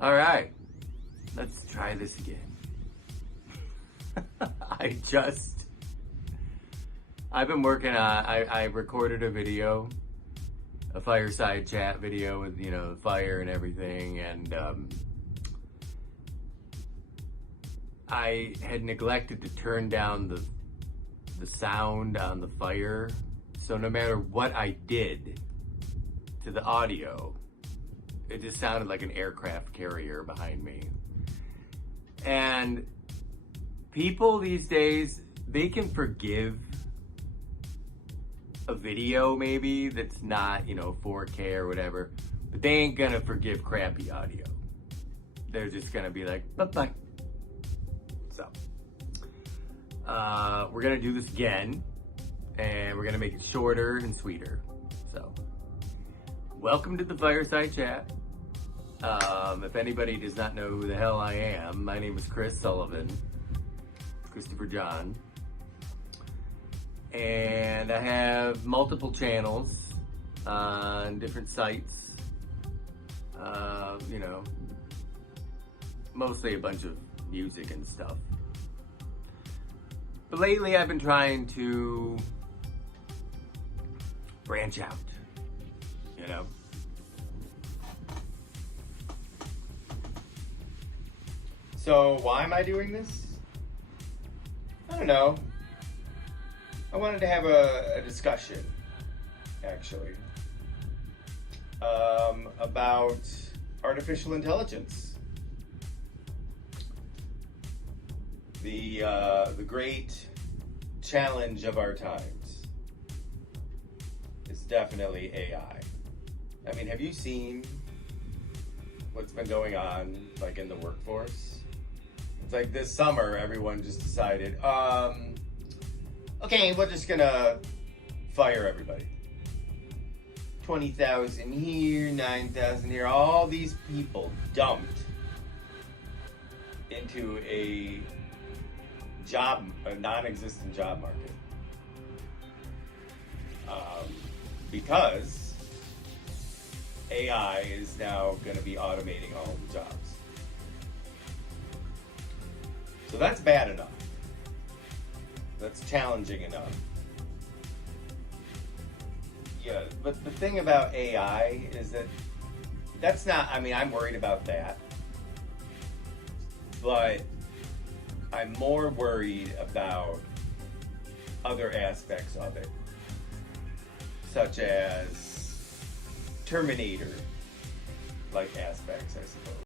All right, let's try this again. I've been working on, I recorded a video, a Fireside Chat video with, the fire and everything, and I had neglected to turn down the sound on the fire, so no matter what I did to the audio, it just sounded like an aircraft carrier behind me. And people these days, they can forgive a video maybe that's not, 4K or whatever, but they ain't gonna forgive crappy audio. They're just gonna be like, bye-bye. So, we're gonna do this again, and we're gonna make it shorter and sweeter. So, welcome to the Fireside Chat. If anybody does not know who the hell I am, my name is Chris Sullivan, Christopher John. And I have multiple channels on different sites, mostly a bunch of music and stuff. But lately I've been trying to branch out, So why am I doing this? I don't know. I wanted to have a discussion, actually, about artificial intelligence. The great challenge of our times is definitely AI. I mean, have you seen what's been going on, like, in the workforce? It's like this summer, everyone just decided, okay, we're just gonna fire everybody. 20,000 here, 9,000 here. All these people dumped into a non-existent job market. Because AI is now gonna be automating all the jobs. So that's bad enough. That's challenging enough. Yeah, but the thing about AI is that's not, I'm worried about that. But I'm more worried about other aspects of it, such as Terminator-like aspects, I suppose.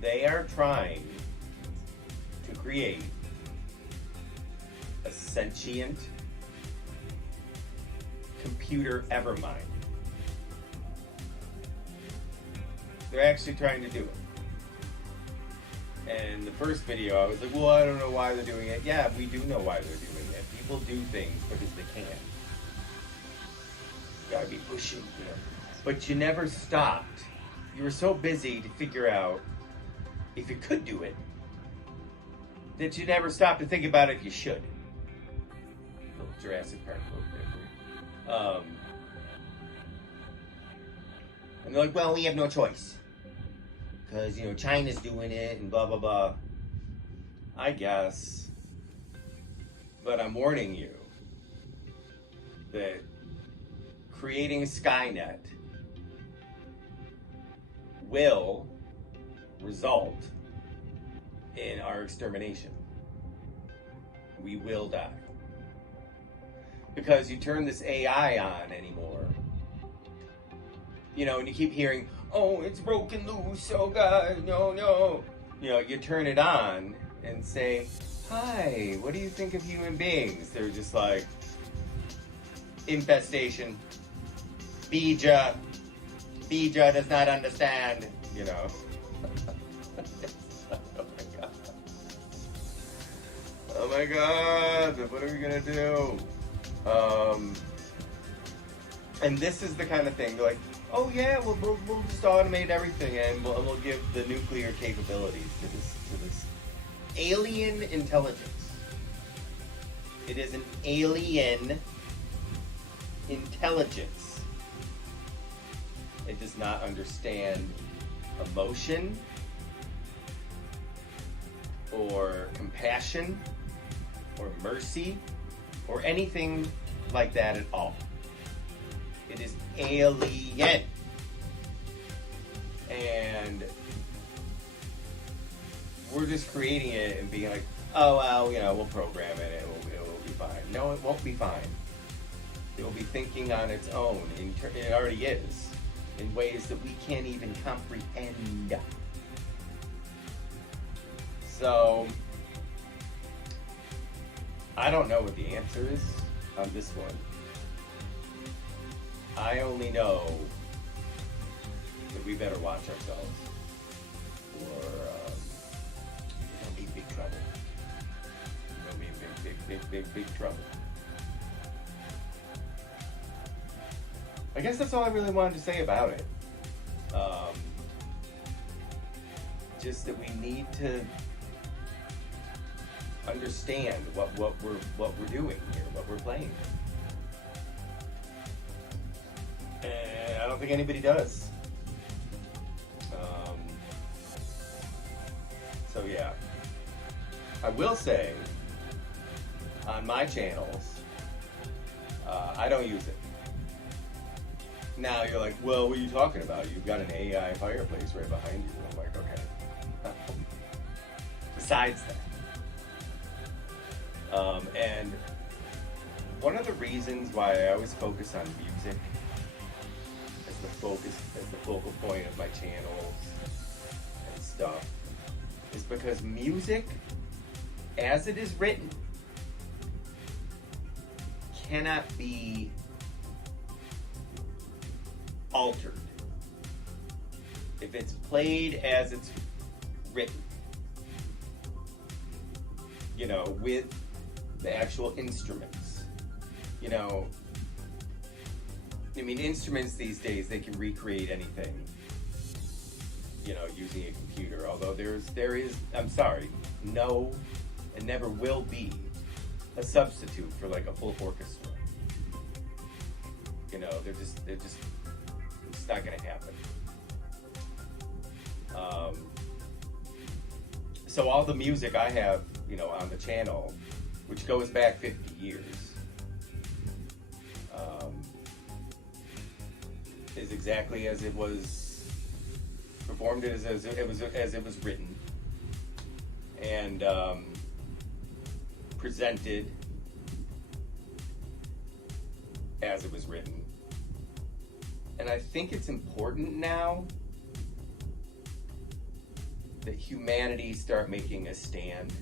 They are trying to create a sentient computer evermind. They're actually trying to do it. And the first video, I was like, well, I don't know why they're doing it. Yeah, we do know why they're doing it. People do things because they can. You gotta be pushing, But you never stopped. You were so busy to figure out if you could do it, that you never stopped to think about if you should. Little Jurassic Park little bit. And they're like, well, we have no choice. Because, China's doing it and blah, blah, blah. I guess. But I'm warning you that creating Skynet will result in our extermination. We will die. Because you turn this AI on anymore, and you keep hearing, oh, it's broken loose, oh God, no. You turn it on and say, hi, what do you think of human beings? They're just like, infestation, Bija does not understand, Oh my god, what are we gonna do? And this is the kind of thing, they're like, oh yeah, we'll just automate everything and we'll give the nuclear capabilities to this alien intelligence. It is an alien intelligence. It does not understand emotion or compassion or mercy or anything like that at all. It is alien. And we're just creating it and being like, oh, well, we'll program it and it will be fine. No, it won't be fine. It will be thinking on its own. It already is, in ways that we can't even comprehend. So, I don't know what the answer is on this one. I only know that we better watch ourselves, or we're gonna be in big trouble. We're gonna be in big trouble. I guess that's all I really wanted to say about it. Just that we need to understand what we're doing here, what we're playing. And I don't think anybody does. So yeah, I will say on my channels, I don't use it. Now you're like, well, what are you talking about? You've got an AI fireplace right behind you. I'm like, okay. Besides that, and one of the reasons why I always focus on music as the focal point of my channels and stuff, is because music, as it is written, cannot be altered. If it's played as it's written, with the actual instruments, instruments these days, they can recreate anything, using a computer, although there is, I'm sorry, no, and never will be a substitute for like a full orchestra. It's not gonna happen. So all the music I have, on the channel, which goes back 50 years, is exactly as it was performed, as it was written, and presented as it was written. And I think it's important now that humanity start making a stand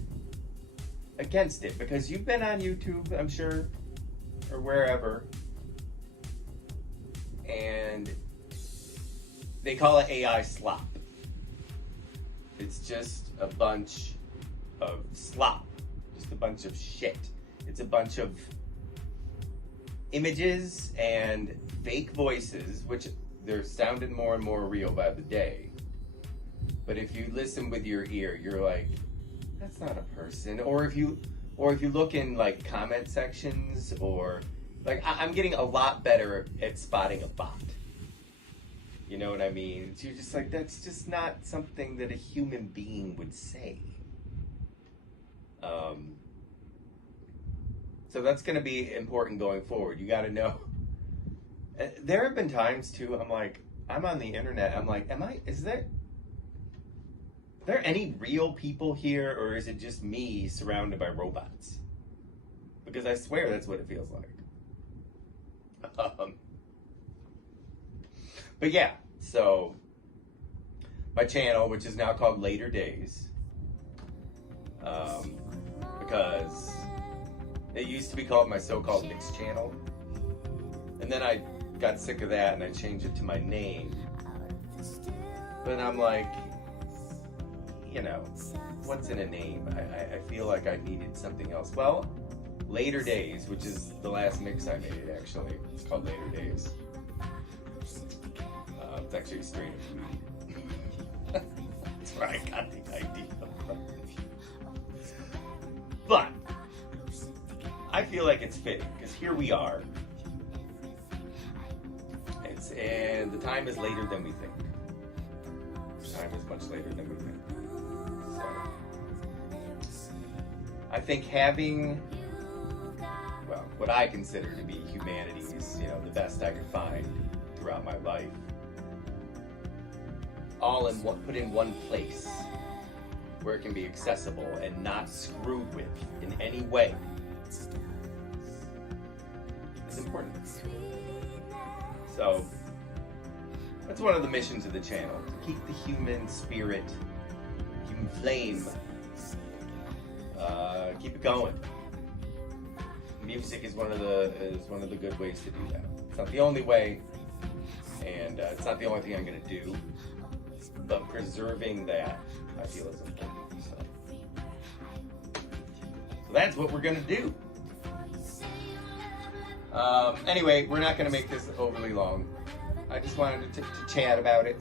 against it, because you've been on YouTube, I'm sure, or wherever, and they call it AI slop. It's just a bunch of slop, just a bunch of shit. It's a bunch of images and fake voices, which they're sounding more and more real by the day. But if you listen with your ear, you're like, that's not a person. Or if you look in like comment sections, or like I'm getting a lot better at spotting a bot. You know what I mean? You're just like, that's just not something that a human being would say. So that's going to be important going forward. You got to know. There have been times too, I'm like, I'm on the internet, I'm like, is there any real people here, or is it just me surrounded by robots? Because I swear that's what it feels like. But yeah, so my channel, which is now called Later Days, because it used to be called my so-called mixed channel, and then I got sick of that and I changed it to my name. But I'm like, what's in a name? I feel like I needed something else. Well, Later Days, which is the last mix I made, actually. It's called Later Days. It's actually a strain of weed. That's where I got the idea from. But I feel like it's fitting, because here we are, And the time is later than we think. Time is much later than we think. So, I think having, well, what I consider to be humanity's, the best I could find throughout my life, all in one, put in one place where it can be accessible and not screwed with in any way, is important. So that's one of the missions of the channel, to keep the human spirit, human flame, keep it going. Music is one of the good ways to do that. It's not the only way, and it's not the only thing I'm going to do, but preserving that I feel is important. So that's what we're going to do. Anyway, we're not going to make this overly long. I just wanted to chat about it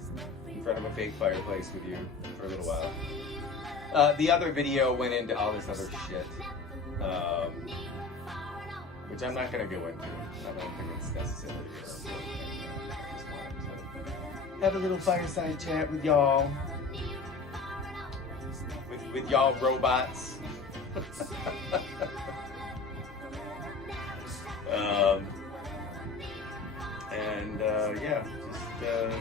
in front of a fake fireplace with you for a little while. The other video went into all this other shit, which I'm not going to go into. I don't think it's necessarily important. I just wanted to have a little fireside chat with y'all. With y'all robots. Yeah, just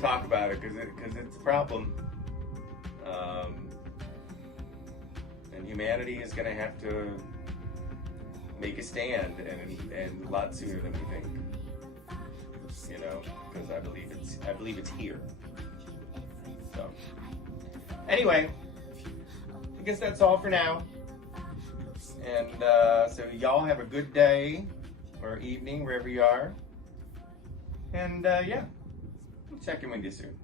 talk about it because it's a problem, and humanity is going to have to make a stand, and a lot sooner than we think. Because I believe it's here. So anyway, I guess that's all for now. And so y'all have a good day or evening wherever you are. And yeah, we'll check in with you soon.